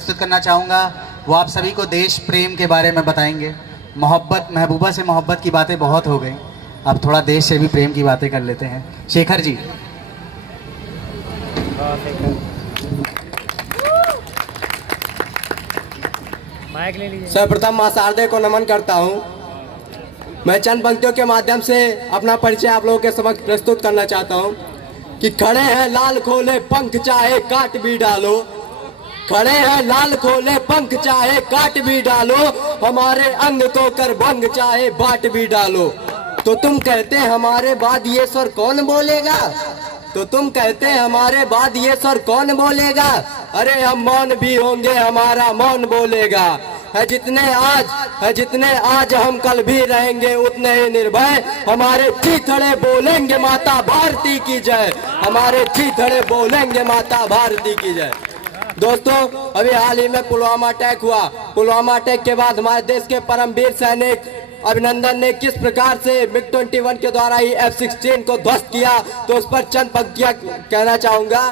प्रस्तुत करना चाहूँगा। वो आप सभी को देश प्रेम के बारे में बताएंगे। मोहब्बत, महबूबा से मोहब्बत की बातें बहुत हो गई, अब थोड़ा देश से भी प्रेम की बातें कर लेते हैं। शेखर जी। सर्वप्रथम मां शारदे को नमन करता हूं। मैं चंद पंक्तियों के माध्यम से अपना परिचय आप लोगों के समक्ष प्रस्तुत करना चाहता हूं कि खड़े हैं लाल खोले पंख चाहे काट भी डालो, खड़े हैं लाल खोले पंख चाहे काट भी डालो, हमारे अंग तो कर भंग चाहे बाट भी डालो। तो तुम कहते हमारे बाद ये स्वर कौन बोलेगा, तो तुम कहते हमारे बाद ये स्वर कौन बोलेगा, अरे हम मौन भी होंगे हमारा मौन बोलेगा। है जितने आज हम कल भी रहेंगे उतने ही निर्भय, हमारे चीथड़े बोलेंगे माता भारती की जय, हमारे चीथड़े बोलेंगे माता भारती की जय। दोस्तों, अभी हाल ही में पुलवामा अटैक हुआ। पुलवामा अटैक के बाद हमारे देश के परमवीर सैनिक अभिनंदन ने किस प्रकार से MiG-21 के द्वारा ही F-16 को ध्वस्त किया, तो उस पर चंद पंक्तियां कहना चाहूंगा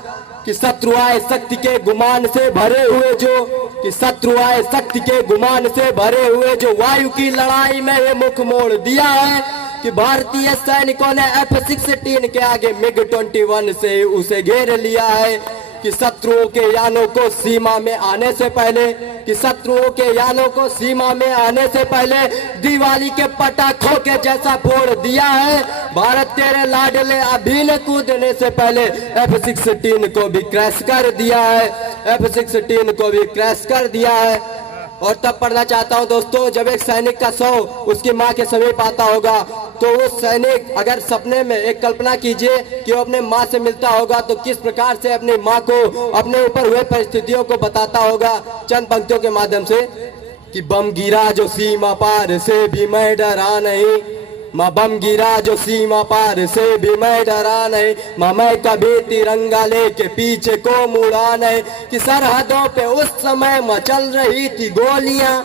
कि शत्रु आए शक्ति के गुमान से भरे हुए जो, कि शत्रु आए शक्ति के गुमान से भरे हुए जो वायु की लड़ाई में ये मुख मोड़ दिया है, कि भारतीय सैनिकों ने F-16 के आगे MiG-21 से उसे घेर लिया है, कि शत्रुओं के यानों को सीमा में आने से पहले, कि शत्रुओं के यानों को सीमा में आने से पहले दिवाली के पटाखों के जैसा फोड़ दिया है। भारत तेरे लाडले अभी ने कूदने से पहले F-16 को भी क्रैश कर दिया है, F-16 को भी क्रैश कर दिया है। और तब पढ़ना चाहता हूं दोस्तों, जब एक सैनिक का शव उसकी मां के समीप आता होगा, तो वो सैनिक अगर सपने में एक कल्पना कीजिए कि वो अपने मां से मिलता होगा, तो किस प्रकार से अपनी मां को अपने ऊपर हुए परिस्थितियों को बताता होगा चंद पंक्तियों के माध्यम से, कि बम गिरा जो सीमा पार से भी मैं डरा नहीं, माँ बम गिरा जो सीमा पार से भी मैं डरा नहीं, माँ मैं कभी तिरंगा लेके पीछे को मुड़ा नहीं, कि सरहदों पे उस समय मचल रही थी गोलियां,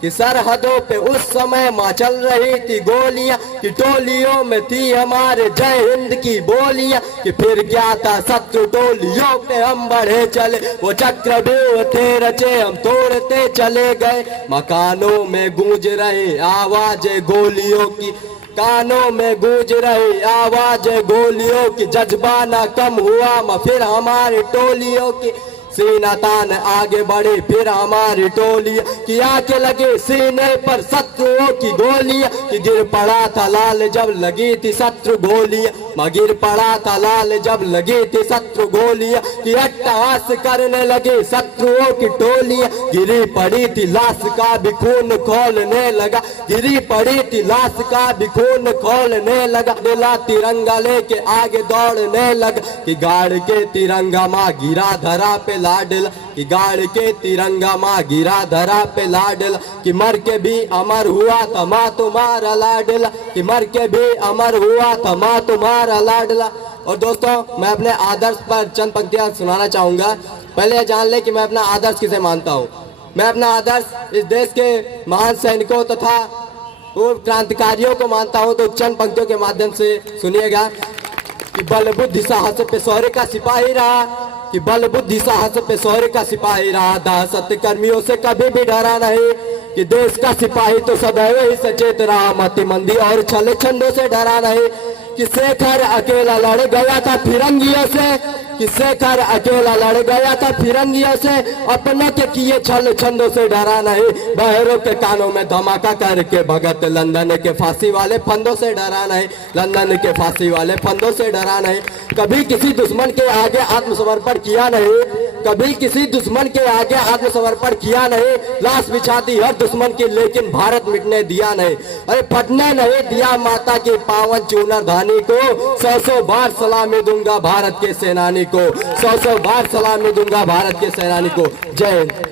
कि सरहदों पे उस समय मचल रही थी गोलियां, कि टोलियों में थी हमारे जय हिंद की बोलियां, कि फिर क्या था शत्रु टोलियों पे हम बढ़े चले, वो चक्रव्यूह थे रचे हम तोड़ते चले गए, मकानों में गूंज रही आवाज गोलियों की, कानों में गूंज रही आवाज गोलियों की, जज्बा ना कम हुआ फिर हमारी टोलियों की, सीना तान आगे बढ़े फिर हमारी टोलियां, कि आके लगे सीने पर शत्रुओं की गोलियां, कि गिर पड़ा था लाल जब लगी थी शत्रु गोलियां, गिर पड़ा था लाल जब लगी थी शत्रु गोलियां, कि अट्टहास करने लगे शत्रुओं की टोलियां, गिरी पड़ी थी लाश का भी खून खोलने लगा, गिरी पड़ी थी लाश का भी खून खोलने लगा, दिला तिरंगा लेके आगे दौड़ने लगा, कि गाड़ के तिरंगा माँ गिरा धरा पे लाडला, कि गाड़ के तिरंगा माँ गिरा धरा पे लाडला, कि मर के भी अमर हुआ था माँ तुम्हारा लाडला, कि मर के भी अमर हुआ था माँ तुम्हारा लाडला। और दोस्तों, मैं अपने आदर्श पर चंद पंक्तियां सुनाना चाहूंगा। पहले जान ले कि मैं अपना आदर्श किसे मानता हूँ। मैं अपना आदर्श इस देश के महान सैनिकों तथा क्रांतिकारियों को मानता हूँ। तो चंद पंक्तियों के माध्यम से सुनिएगा, कि बल बुद्धि साहस पे शौर्य का सिपाही रहा, कि बल बुद्धि साहस पे शौर्य का सिपाही रहा, दहशत कर्मियों से कभी भी डरा नहीं, कि देश का सिपाही तो सदैव ही सचेत रहा, मतिमंदी और छल छंदों से डरा नहीं, कि शेखर अकेला लड़ गया था फिरंगियों से, कि शेखर अकेला लड़ गया था फिरंगियों से, अपनों के किए छल छंदों से डरा नहीं, बहरों के कानों में धमाका करके भगत लंदन के फांसी वाले फंदों से डरा नहीं, लंदन के फांसी वाले फंदों से डरा नहीं, कभी किसी दुश्मन के आगे आत्मसमर्पण किया नहीं, कभी किसी दुश्मन के आगे आत्मसमर्पण किया नहीं, लाश बिछा दी हर दुश्मन की लेकिन भारत मिटने दिया नहीं, अरे फटने नहीं दिया माता की पावन चूनर धानी को, 100 बार सलामी दूंगा भारत के सेनानी को, 100 बार सलामी दूंगा भारत के सेनानी को। जय हिंद।